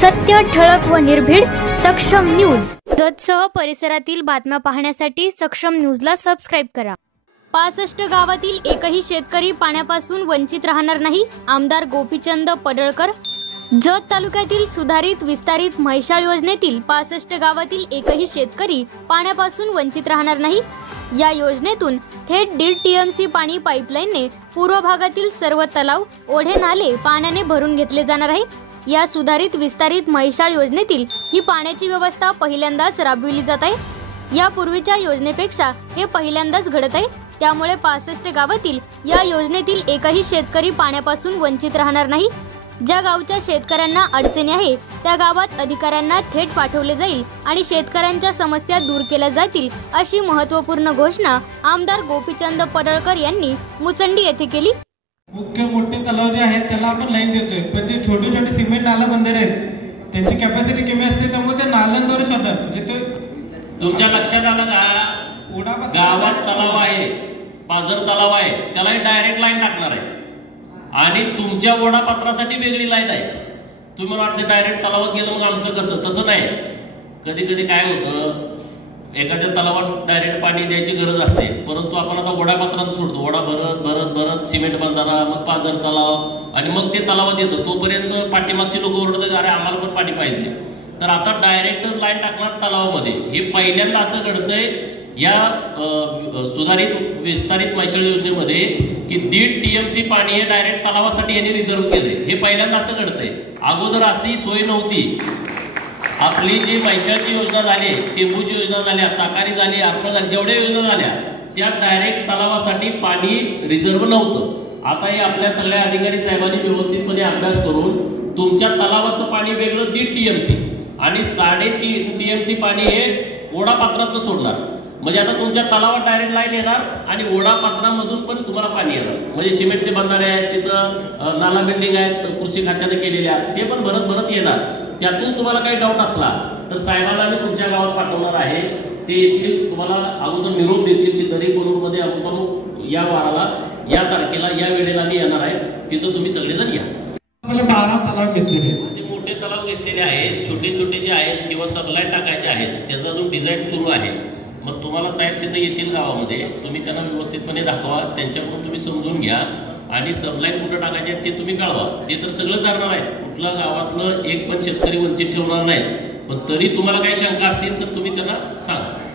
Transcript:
सत्य, ठळक व निर्भीड सक्षम न्यूज। जतसह परिसरातील बातम्या पाहण्यासाठी सक्षम न्यूजला सबस्क्राइब करा। 65 गावातील एकही शेतकरी पाण्यापासून वंचित राहणार नाही, आमदार गोपीचंद पडळकर। जत तालुक्यातील सुधारित विस्तारित म्हैसाळ योजनेतील 65 गावातील एकही शेतकरी पाण्यापासून वंचित राहणार नाही। या योजनेतून थेट 1.5 टीएमसी पाणी पाईपलाईनने पूर्व भागातील सर्व तलाव, ओढे, नाले पाण्याने भरून घेतले जाणार आहे। या सुधारित विस्तारित म्हैसाळ योजनेतील ही पाण्याची व्यवस्था पहिल्यांदाच राबविली जात आहे। यापूर्वीच्या योजनेपेक्षा हे पहिल्यांदाच घडत आहे। त्यामुळे 65 गावातील या योजनेतील एकही शेतकरी पाण्यापासून वंचित राहणार नाही। ज्या गावच्या शेतकऱ्यांना अडचणी आहे त्या गावात अधिकाऱ्यांना थेट पाठवले जाईल आणि शेतकऱ्यांच्या समस्या दूर केल्या जातील, अशी महत्त्वपूर्ण घोषणा आमदार गोपीचंद पडळकर यांनी मुचंडी येथे केली। मुख्य मोठे तलाव जे आहेत त्याला आपण लाईन देतोय, पण ते छोटे छोटे सिमेंट नाला बंदर आहेत, त्यांची कॅपॅसिटी कमी असते, त्यामुळे ते नाल्यांद्वारे सोडतात। जिथे तुमच्या लक्षात आलं का, गावात तलाव आहे, पाझर तलाव आहे, त्याला डायरेक्ट लाईन टाकणार आहे आणि तुमच्या ओढापात्रासाठी वेगळी लाईन आहे। तुम्ही मला वाटतं डायरेक्ट तलावात गेलं मग आमचं कसं, तसं नाही। कधी कधी काय होतं, एखाद्या तलावात डायरेक्ट पाणी द्यायची गरज असते, परंतु आपण आता ओढापात्रात सोडतो, ओढा भरत भरत भरत सिमेंट बंधारा, मग पाझर तलाव आणि मग ते तलावात येतं। तोपर्यंत पाठीमागचे लोक ओरडतात, अरे आम्हाला पण पाणी पाहिजे। तर आता डायरेक्टच लाईन टाकणार तलावामध्ये। हे पहिल्यांदा असं घडतंय या सुधारित विस्तारित म्हैसाळ योजनेमध्ये की 1.5 टीएमसी पाणी हे डायरेक्ट तलावासाठी यांनी रिझर्व्ह केलंय। हे पहिल्यांदा असं घडतंय, अगोदर अशी सोय नव्हती। आपली जी म्हैसाळची योजना झाली, टेंबूची योजना झाल्या, ताकारी झाली, आरपळ झाली, जेवढ्या योजना झाल्या त्या डायरेक्ट तलावासाठी पाणी रिझर्व्ह नव्हतं। आता हे आपल्या सगळ्या अधिकारी साहेबांनी व्यवस्थितपणे अभ्यास करून तुमच्या तलावाचं पाणी वेगळं 1.5 टीएमसी आणि 3.5 टीएमसी पाणी हे ओढापात्रातून सोडणार। म्हणजे आता तुमच्या तलावात डायरेक्ट लाईन येणार आणि ओढापात्रामधून पण तुम्हाला पाणी येणार। म्हणजे सिमेंटचे बंधारे आहेत, तिथं नाला बिल्डिंग आहेत, कृषी खात्याने केलेल्या, ते पण भरत भरत येणार। त्यातून तुम्हाला काही डाऊट असला तर साहेबांना मी तुमच्या गावात पाठवणार आहे, ते येतील, तुम्हाला अगोदर निरोप देतील की दरेकोलूरमध्ये आपण या वाराला, या तारखेला, या वेळेला मी येणार आहे, तिथं तुम्ही सगळेजण या। 12 तलाव घेतलेले, ते मोठे तलाव घेतलेले आहेत, छोटे छोटे जे आहेत किंवा सबलाईन टाकायचे आहेत, त्याचा अजून डिझाईन सुरू आहे। मग तुम्हाला साहेब तिथं येतील गावामध्ये, तुम्ही त्यांना व्यवस्थितपणे दाखवा, त्यांच्याकडून तुम्ही समजून घ्या आणि सबलाईन कुठं टाकायचे ते तुम्ही कळवा। ते तर सगळं करणार आहेत, कुठल्या गावातलं एक पण शेतकरी वंचित ठेवणार नाही। पण तरी तुम्हाला काही शंका असतील तर तुम्ही त्यांना सांगा।